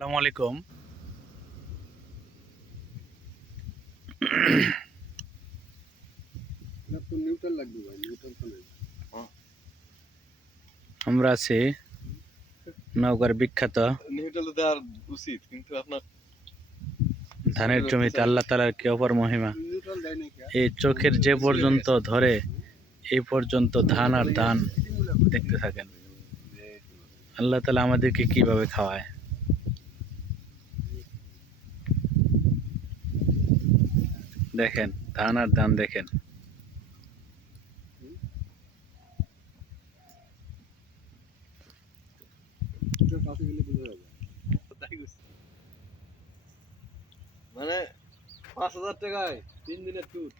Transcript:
আসসালামু আলাইকুম। আমরা আছি নওগাঁর বিখ্যাত ধানের জমিতে। আল্লাহ তাআলার কি অপার মহিমা! এই চোখের যে পর্যন্ত ধরে এই পর্যন্ত ধান আর ধান দেখতে থাকেন। আল্লাহ তাআলা আমাদেরকে কিভাবে খাওয়ায় দেখেন, ধান আর ধান দেখেন। মানে ৫,০০০ টাকায় ৩ দিনের ট্যুর।